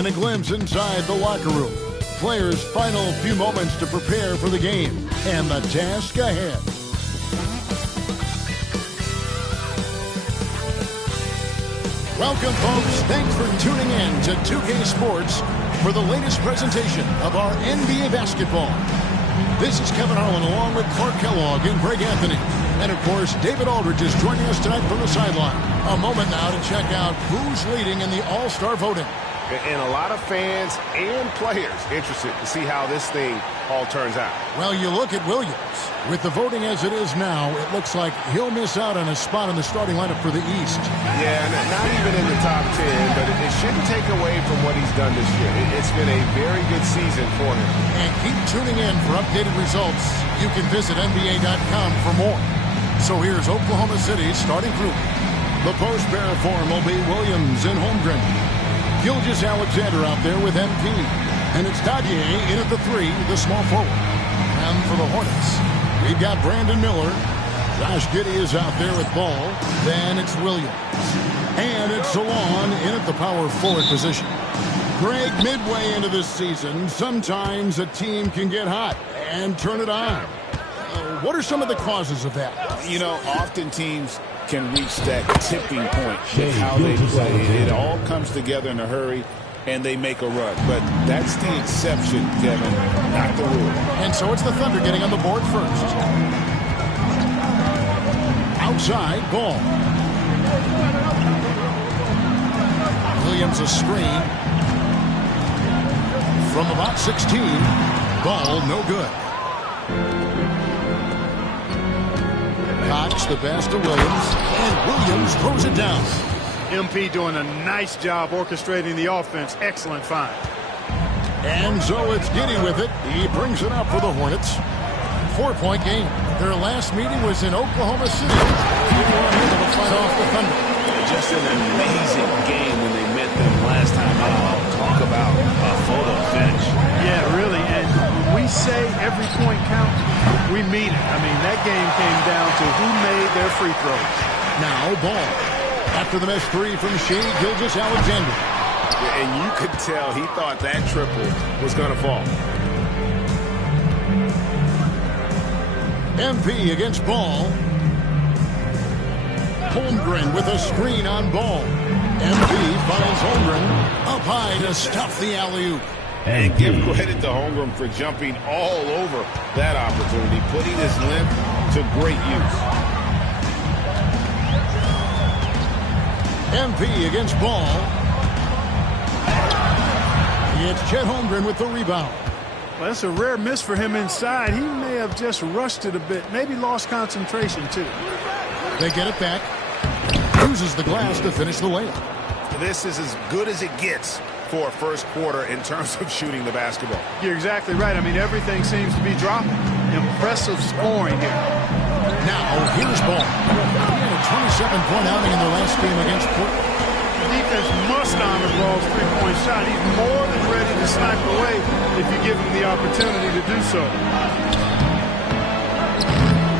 and a glimpse inside the locker room. Players' final few moments to prepare for the game and the task ahead. Welcome, folks. Thanks for tuning in to 2K Sports for the latest presentation of our NBA basketball. This is Kevin Harlan along with Clark Kellogg and Greg Anthony. And, of course, David Aldridge is joining us tonight from the sideline. A moment now to check out who's leading in the All-Star voting. And a lot of fans and players interested to see how this thing all turns out. Well, you look at Williams. With the voting as it is now, it looks like he'll miss out on a spot in the starting lineup for the East. Yeah, not even in the top 10, but it shouldn't take away from what he's done this year. It's been a very good season for him. And keep tuning in for updated results. You can visit NBA.com for more. So here's Oklahoma City's starting group. The post pair form will be Williams and Holmgren. Gilgeous-Alexander out there with MP. And it's Dadier in at the 3, the small forward. And for the Hornets, we've got Brandon Miller. Josh Giddey is out there with Ball. Then it's Williams. And it's Salon in at the power forward position. Greg, midway into this season, sometimes a team can get hot and turn it on. What are some of the causes of that? You know, often teams can reach that tipping point with how they play. It all comes together in a hurry, and they make a run. But that's the exception, Kevin, not the rule. And so it's the Thunder getting on the board first. Outside, Ball. Williams a screen. From about 16. Ball, no good. Cox the pass to Williams, and Williams throws it down. MP doing a nice job orchestrating the offense. Excellent find. And so it's Giddey with it. He brings it up for the Hornets. 4-point game. Their last meeting was in Oklahoma City. They were able to fight off the Thunder. Just an amazing game when they met them last time out. Talk about a photo finish. Yeah, really. And when we say every point counts, we mean it. I mean, that game came down to who made their free throws. Now, Ball. After the missed 3 from Shea Gilgeous-Alexander. Yeah, and you could tell he thought that triple was going to fall. MP against Ball. Holmgren with a screen on Ball. MP finds Holmgren up high to stuff the alley-oop. And give credit to Holmgren for jumping all over that opportunity, putting his length to great use. MP against Ball. It's Chet Holmgren with the rebound. Well, that's a rare miss for him inside. He may have just rushed it a bit, maybe lost concentration too. They get it back. Uses the glass to finish the layup. This is as good as it gets for a first quarter in terms of shooting the basketball. You're exactly right. I mean, everything seems to be dropping. Impressive scoring here. Now, here's Ball. He had a 27-point outing in their last game against Portland. The defense must honor Ball's three-point shot. He's more than ready to snipe away if you give him the opportunity to do so.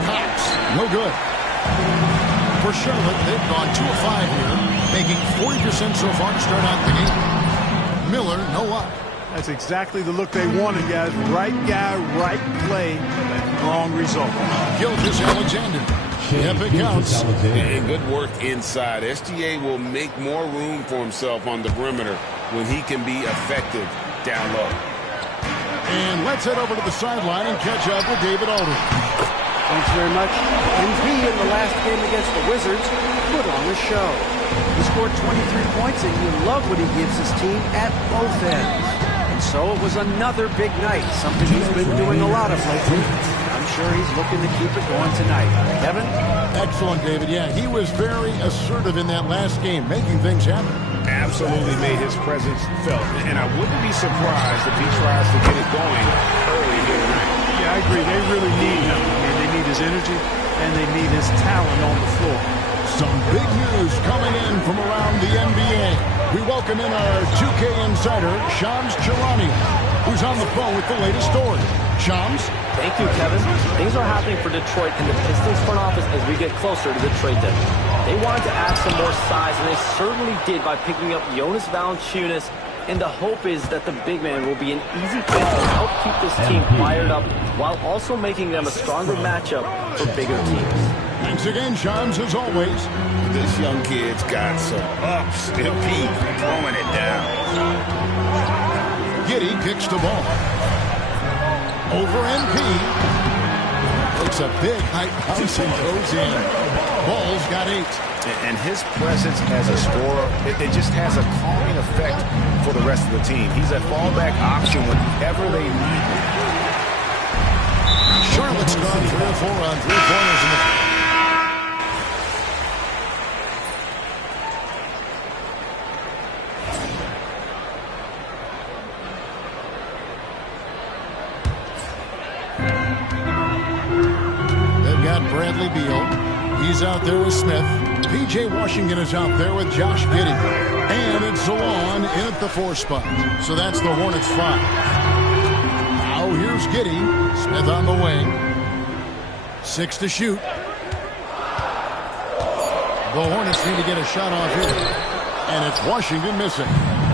Cox, no good. For Charlotte, they've gone 2 of 5 here, making 40% so far to start out the game. Miller, no luck. That's exactly the look they wanted, guys. Right guy, right play, wrong result. Gilgeous-Alexander. Yep, it counts. And good work inside. SGA will make more room for himself on the perimeter when he can be effective down low. And let's head over to the sideline and catch up with David Aldridge. Thanks very much. MP in the last game against the Wizards put on a show. He scored 23 points, and you love what he gives his team at both ends. And so it was another big night, something he's been doing a lot of lately. I'm sure he's looking to keep it going tonight. Kevin? Excellent, David. Yeah, he was very assertive in that last game, making things happen. Absolutely made his presence felt. And I wouldn't be surprised if he tries to get it going early here tonight. Yeah, I agree. They really need him. I mean, they need his energy, and they need his talent on the floor. Some big news coming in from around the NBA. We welcome in our 2K insider, Shams Charania, who's on the phone with the latest story. Shams? Thank you, Kevin. Things are happening for Detroit and the Pistons front office as we get closer to the trade deadline. They wanted to add some more size, and they certainly did by picking up Jonas Valanciunas And the hope is that the big man will be an easy fit to help keep this team fired up while also making them a stronger matchup for bigger teams. Thanks again, Shams, as always. This young kid's got some ups. MP throwing it down. Giddey kicks the ball. Over MP. It's a big height bounce and goes in. Ball's got 8. And his presence as a scorer, it just has a calming effect for the rest of the team. He's a fallback option whenever they need him. Charlotte's gone 3 or 4 on 3-pointers in the... Bradley Beal. He's out there with Smith. P.J. Washington is out there with Josh Giddey. And it's Zalon in at the 4 spot. So that's the Hornets 5. Now here's Giddey. Smith on the wing. 6 to shoot. The Hornets need to get a shot off here. And it's Washington missing.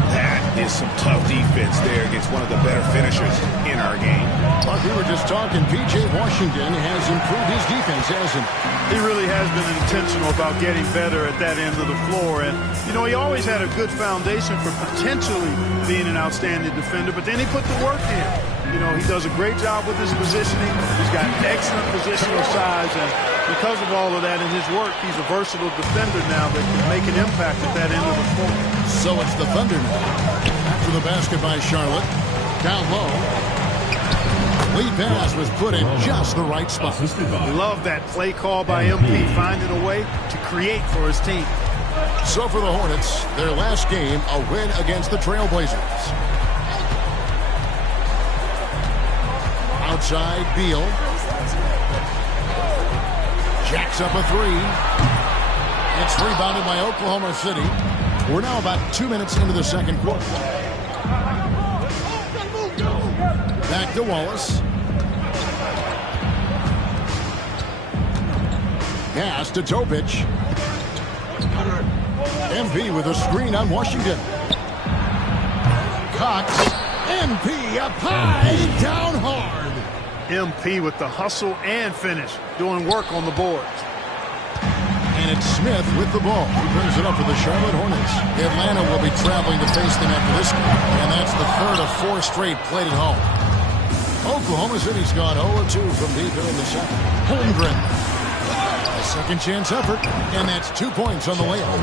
That is some tough defense there against one of the better finishers in our game. But we were just talking, P.J. Washington has improved his defense, hasn't he? He really has been intentional about getting better at that end of the floor. And, you know, he always had a good foundation for potentially being an outstanding defender, but then he put the work in. You know, he does a great job with his positioning. He's got excellent positional size, and because of all of that in his work, he's a versatile defender now that can make an impact at that end of the floor. So it's the Thunder now. After the basket by Charlotte. Down low. Lead pass was put in just the right spot. Love that play call by MP, finding a way to create for his team. So for the Hornets, their last game, a win against the Trailblazers. Outside, Beal. Jacks up a 3. It's rebounded by Oklahoma City. We're now about 2 minutes into the second quarter. Back to Wallace. Pass to Topic. MP with a screen on Washington. Cox. MP up high, down hard. MP with the hustle and finish, doing work on the boards. And it's Smith with the ball. He brings it up for the Charlotte Hornets. Atlanta will be traveling to face them after this game, and that's the 3rd of 4 straight played at home. Oklahoma City's gone 0-2 from deep in the second. Holmgren. A second chance effort, and that's 2 points on the layup.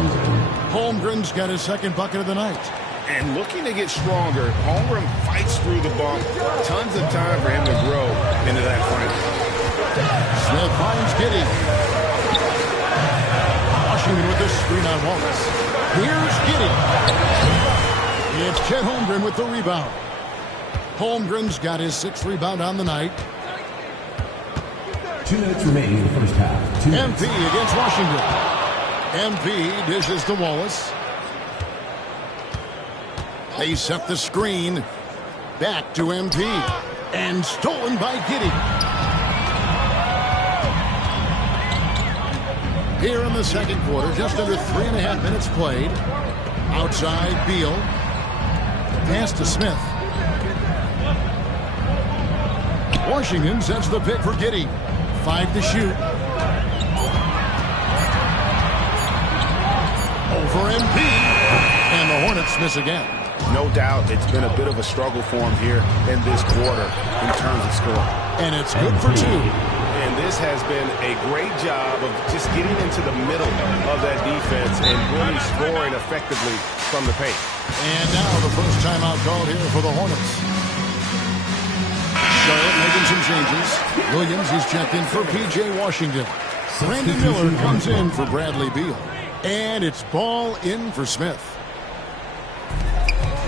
Holmgren's got his second bucket of the night. And looking to get stronger, Holmgren fights through the bump. Tons of time for him to grow into that frame. Smith finds Giddey. Washington with the screen on Wallace. Here's Giddey. It's Chet Holmgren with the rebound. Holmgren's got his 6th rebound on the night. 2 minutes remaining in the first half. MP against Washington. MP dishes to Wallace. They set the screen. Back to MP. And stolen by Giddey. Here in the second quarter, just under 3.5 minutes played. Outside, Beal. Pass to Smith. Washington sets the pick for Giddey. 5 to shoot. Over MP. And the Hornets miss again. No doubt it's been a bit of a struggle for him here in this quarter in terms of scoring. And it's good for 2. And this has been a great job of just getting into the middle of that defense and really scoring effectively from the paint. And now the first timeout called here for the Hornets. Charlotte making some changes. Williams, he's checked in for P.J. Washington. Brandon Miller comes in for Bradley Beal. And it's ball in for Smith.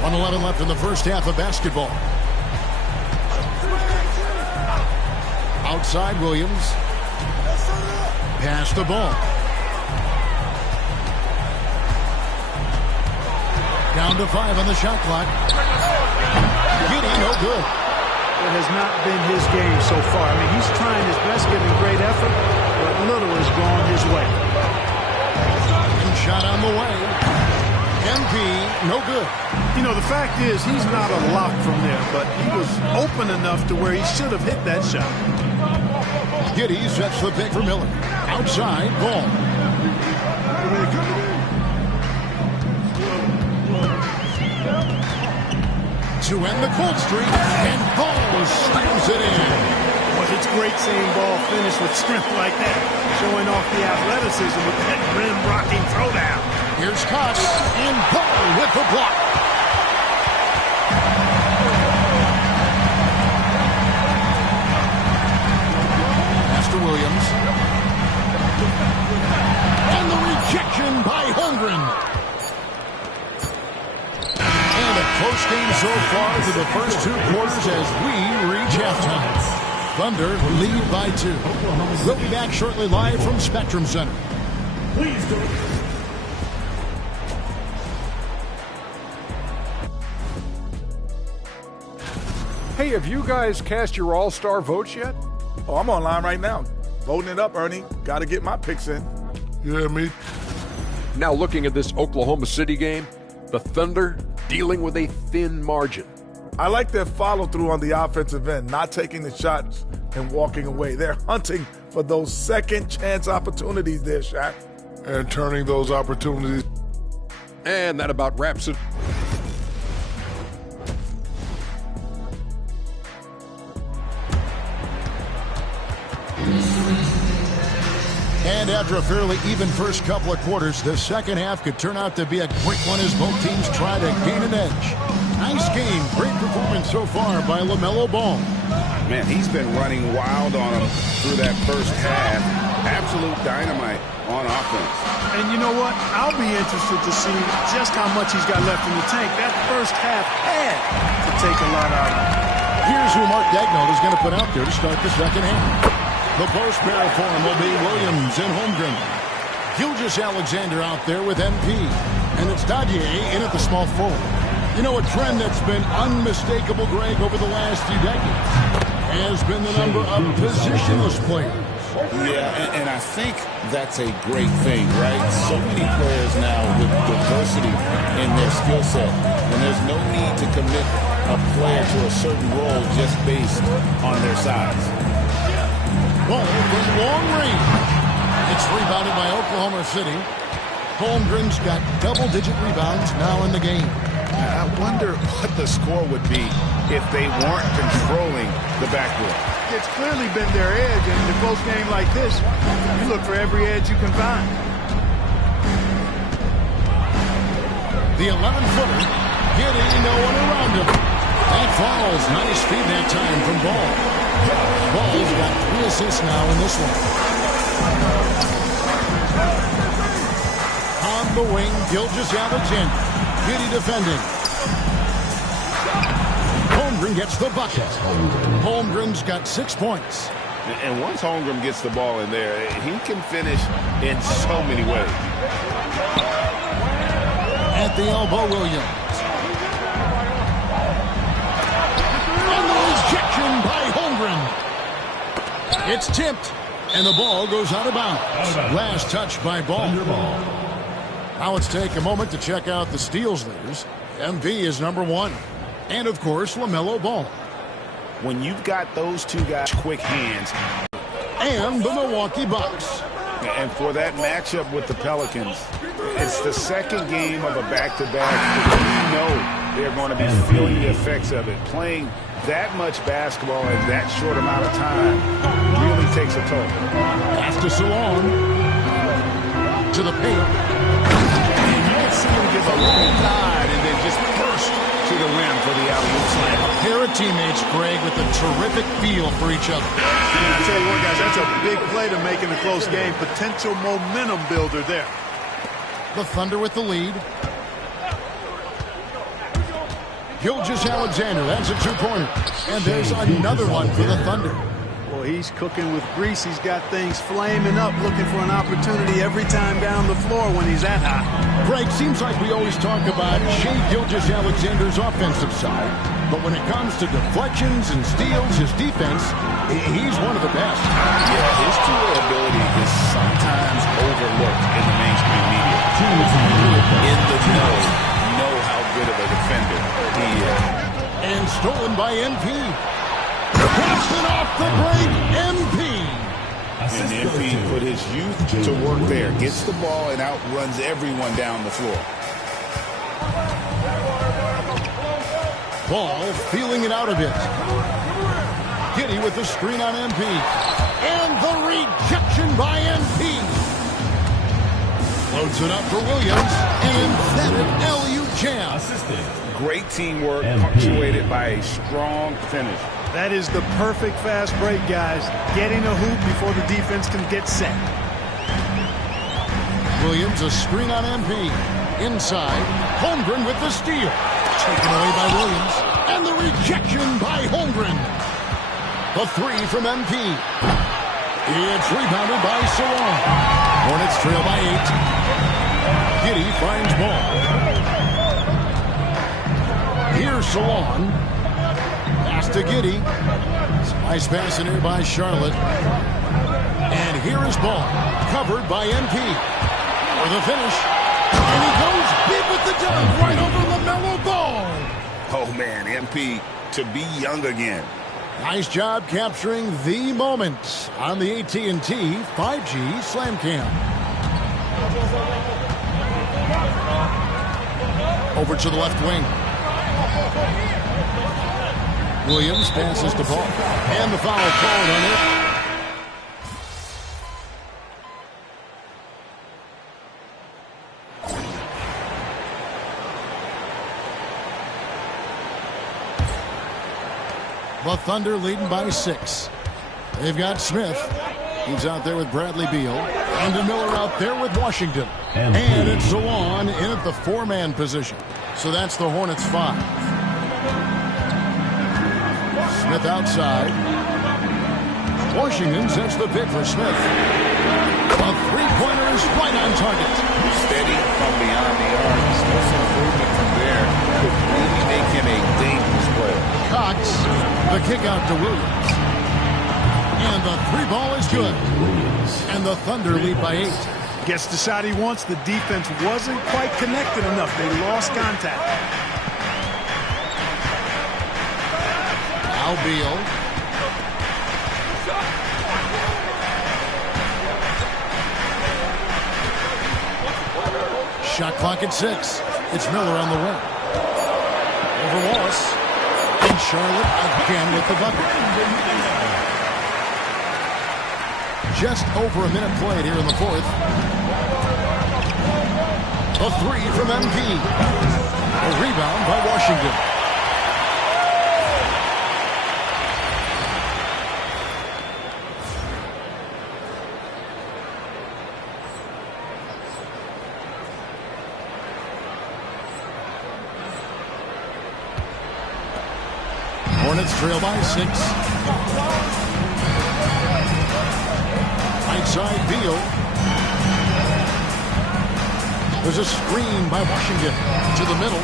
1:11 left in the first half of basketball. Outside Williams. Pass the ball. Down to 5 on the shot clock. Giddey, no good. It has not been his game so far. I mean, he's trying his best, giving great effort, but little has gone his way. And shot on the way. MP, no good. You know, the fact is he's not a lock from there, but he was open enough to where he should have hit that shot. Giddey sets the pick for Miller. Outside, ball. To end the cold streak, and Ball slams it in. Well, it's great seeing Ball finish with strength like that, showing off the athleticism with that rim-rocking throwdown. Here's Cox, and Ball with the block. Master Williams. And the rejection by Holmgren. And a close game so far through the first 2 quarters as we reach halftime. Thunder lead by 2. We'll be back shortly live from Spectrum Center. Please don't. Hey, have you guys cast your all-star votes yet? Oh, I'm online right now. Voting it up, Ernie. Got to get my picks in. Yeah, me. Now looking at this Oklahoma City game, the Thunder dealing with a thin margin. I like their follow-through on the offensive end, not taking the shots and walking away. They're hunting for those second-chance opportunities there, Shaq. And turning those opportunities. And that about wraps it. And after a fairly even first couple of quarters, the second half could turn out to be a quick one as both teams try to gain an edge. Nice game. Great performance so far by LaMelo Ball. Man, he's been running wild on him through that first half. Absolute dynamite on offense. And you know what? I'll be interested to see just how much he's got left in the tank. That first half had to take a lot out of him. Here's who Mark Daigneault is going to put out there to start the second half. The post pair for him will be Williams and Holmgren. Gilgeous-Alexander out there with MP. And it's Dadier in at the small forward. You know, a trend that's been unmistakable, Greg, over the last few decades has been the number of positionless players. Yeah, and I think that's a great thing, right? So many players now with diversity in their skill set. And there's no need to commit a player to a certain role just based on their size. Ball from long range. It's rebounded by Oklahoma City. Holmgren's got double-digit rebounds now in the game. I wonder what the score would be if they weren't controlling the backboard. It's clearly been their edge, and in a close game like this, you look for every edge you can find. The 11-footer, Giddey, no one around him. That falls. Nice feed that time from Ball. Ball's got 3 assists now in this one. On the wing, Gilgeous-Alexander. Giddey defending. Holmgren gets the bucket. Holmgren's got 6 points. And once Holmgren gets the ball in there, he can finish in so many ways. At the elbow, Williams. And the rejection by Holmgren. It's tipped, and the ball goes out of bounds. Last touch by Ball. Now let's take a moment to check out the steals leaders. MV is number 1. And, of course, LaMelo Ball. When you've got those two guys, quick hands. And the Milwaukee Bucks. And for that matchup with the Pelicans, it's the second game of a back-to-back. You know they're going to be feeling the effects of it. Playing that much basketball in that short amount of time really takes a toll. Pass to Salon. To the paint. And you can see him give a little nod and then just burst to the rim for the alley-oop slam. A pair of teammates, Greg, with a terrific feel for each other. And I tell you what, guys, that's a big play to make in a close game. Potential momentum builder there. The Thunder with the lead. Gilgeous-Alexander, that's a 2-pointer. And there's another one for the Thunder. Well, he's cooking with grease. He's got things flaming up, looking for an opportunity every time down the floor when he's that hot. Greg, seems like we always talk about Shai Gilgeous-Alexander's offensive side. But when it comes to deflections and steals, his defense, he's one of the best. Yeah, his two-way ability is sometimes overlooked in the mainstream media. In the know defender he is. And stolen by MP. Boston off the break, MP. And MP put his youth to work there. Gets the ball and outruns everyone down the floor. Ball feeling it out a bit. Giddy with the screen on MP. And the rejection by MP. Loads it up for Williams. An emphatic LU jam. Great teamwork punctuated by a strong finish. That is the perfect fast break, guys. Getting a hoop before the defense can get set. Williams, a screen on MP. Inside, Holmgren with the steal. Taken away by Williams. And the rejection by Holmgren. The three from MP. It's rebounded by Salon. Hornets trail by 8. Giddy finds ball. Here's Salon. Pass to Giddy. Nice pass in here by Charlotte. And here is ball. Covered by MP. For the finish. And he goes big with the dunk right over LaMelo Ball. Oh, man, MP to be young again. Nice job capturing the moment on the AT&T 5G Slam Cam. Over to the left wing. Williams passes to Ball. And the foul called on it. The Thunder leading by 6. They've got Smith. He's out there with Bradley Beal. And Miller out there with Washington. And it's Salon in at the 4-man position. So that's the Hornets 5. Smith outside. Washington sets the pick for Smith. A three-pointer is right on target. Steady from beyond the arc. Smith's improvement from there could really make him a dangerous player. Cox, the kick out to Williams. And the three ball is good. And the Thunder lead by 8. Gets the shot he wants. The defense wasn't quite connected enough. They lost contact. Now Beal. Shot clock at 6. It's Miller on the wing. Over Wallace. And Charlotte again with the bucket. Just over a minute played here in the fourth. A three from MP. A rebound by Washington. Hornets trail by 6. Right side, Beal. There's a screen by Washington to the middle.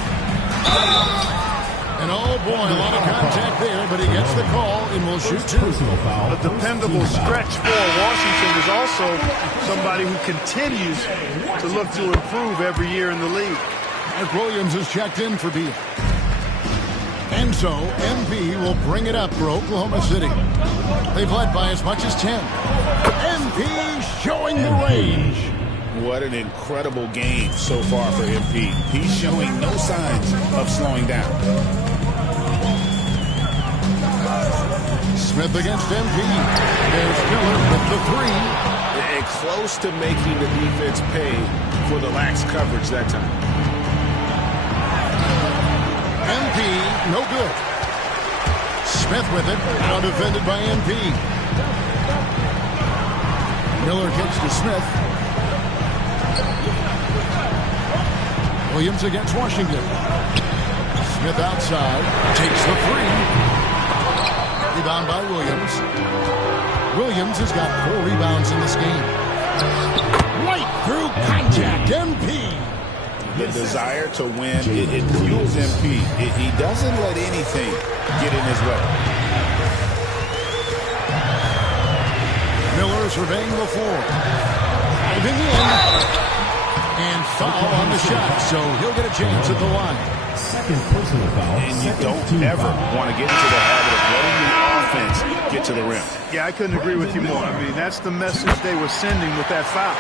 And oh boy, a lot of contact there, but he gets the call and will shoot 2. A dependable stretch for Washington is also somebody who continues to look to improve every year in the league. Mark Williams is checked in for Beal. And so, MP will bring it up for Oklahoma City. They've led by as much as 10. MP showing the range. What an incredible game so far for MP. He's showing no signs of slowing down. Smith against MP. There's Miller with the 3. And close to making the defense pay for the lax coverage that time. MP, no good. Smith with it, now defended by MP. Miller kicks to Smith. Williams against Washington. Smith outside, takes the 3. Rebound by Williams. Williams has got 4 rebounds in this game. Right through contact, MP. The desire to win, it fuels MP. He doesn't let anything get in his way. Miller surveying the floor. Diving in. And foul on the shot, so he'll get a chance at the line. Second personal foul. And you don't ever want to get into the habit of letting the offense get to the rim. Yeah, I couldn't agree with you more. I mean, that's the message they were sending with that foul.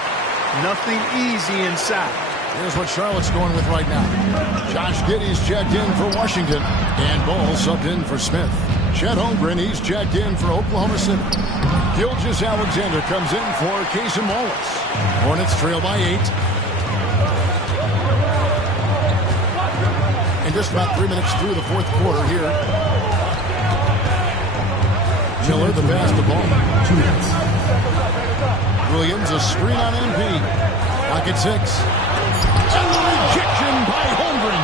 Nothing easy inside. Here's what Charlotte's going with right now. Josh Giddey's checked in for Washington. Dan Ball subbed in for Smith. Chet Holmgren, he's checked in for Oklahoma City. Gilgeous Alexander comes in for Casey Wallace. Hornets trail by 8. And just about 3 minutes through the fourth quarter here. Miller, the pass to Ball. 2 minutes. Williams, a screen on MP. Pocket 6. And the rejection by Holmgren.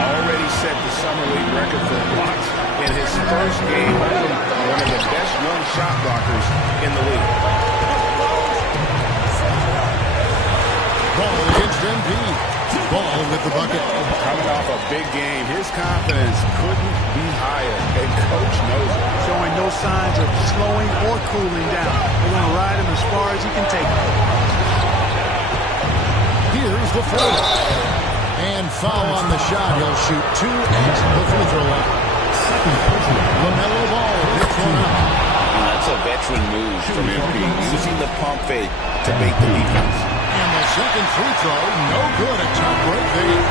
Already set the summer league record for blocks in his first game. One of the best young shot blockers in the league. Ball against MP. Ball with the bucket. Coming off a big game, his confidence couldn't be higher, and Coach knows it. Showing no signs of slowing or cooling down. They're going to ride him as far as he can take him. Here's the foul. And foul on the shot. He'll shoot 2 at the free throw line. LaMelo Ball picks one up. That's a veteran move from MP, using the pump fake to bait the defense. And the second free throw, no good. A top break there.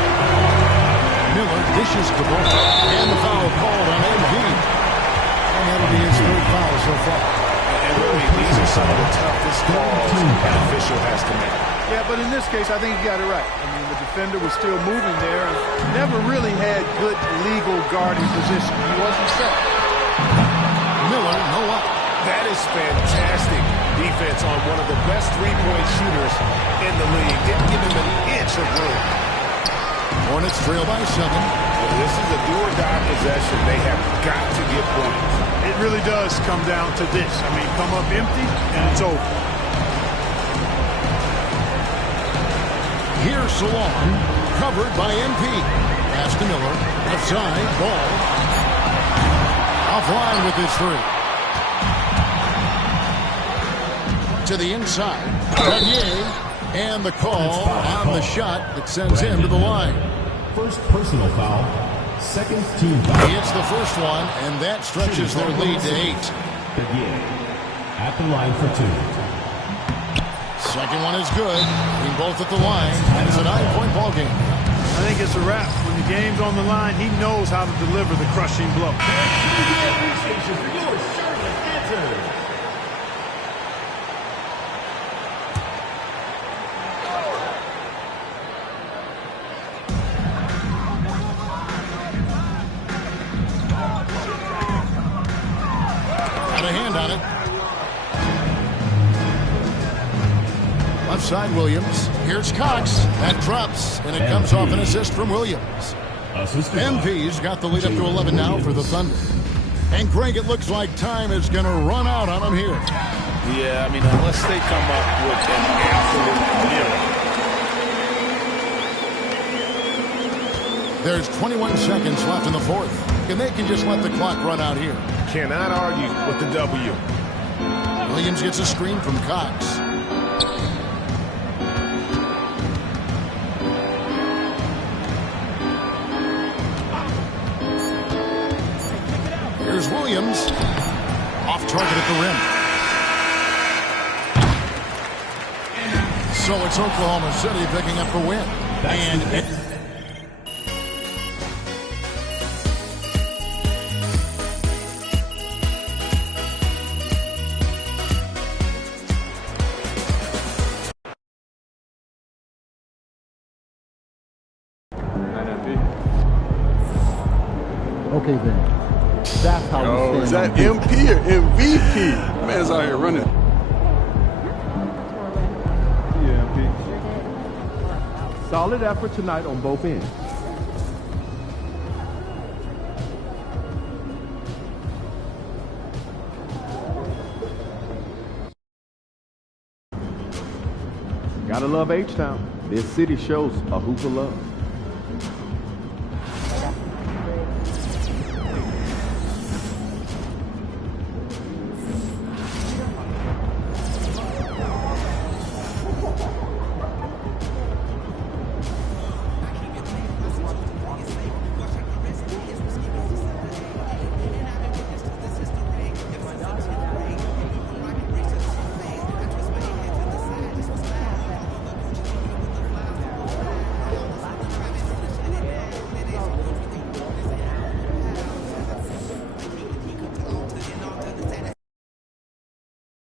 Miller dishes the ball. And the foul called on MP. And that'll be his third foul so far. And really, these are some of the toughest calls an official has to make. Yeah, but in this case, I think he got it right. I mean, the defender was still moving there and never really had good legal guarding position. He wasn't set. Miller, no up. That is fantastic defense on one of the best three-point shooters in the league. Didn't give him an inch of room. Hornets trail by 7. Well, this is a do-or-die possession. They have got to get points. It really does come down to this. I mean, come up empty and it's over. Here's Salon, covered by MP. Pass to Miller, left side, Ball. Offline with his 3. To the inside, Grenier, and the call on the shot that sends him to the line. First personal foul, second team foul. It's the first one, and that stretches their lead to 8. Again, at the line for 2. Second one is good. Being both at the line, and it's a 9-point ball game. I think it's a wrap. When the game's on the line, he knows how to deliver the crushing blow. Got a hand on it. Left side, Williams. Here's Cox. That drops, and it comes off an assist from Williams. MP's got the lead up to 11 now for the Thunder. And Greg, it looks like time is going to run out on them here. Yeah, I mean, unless they come up with an absolute miracle. There's 21 seconds left in the fourth, and they can just let the clock run out here. Cannot argue with the W. Williams gets a screen from Cox. Here's Williams. Off target at the rim. So it's Oklahoma City picking up the win. And okay then. That's how we stand. Is that MP or MVP? Man's out here running. Yeah, MP. Solid effort tonight on both ends. Gotta love H-Town. This city shows a hoop of love.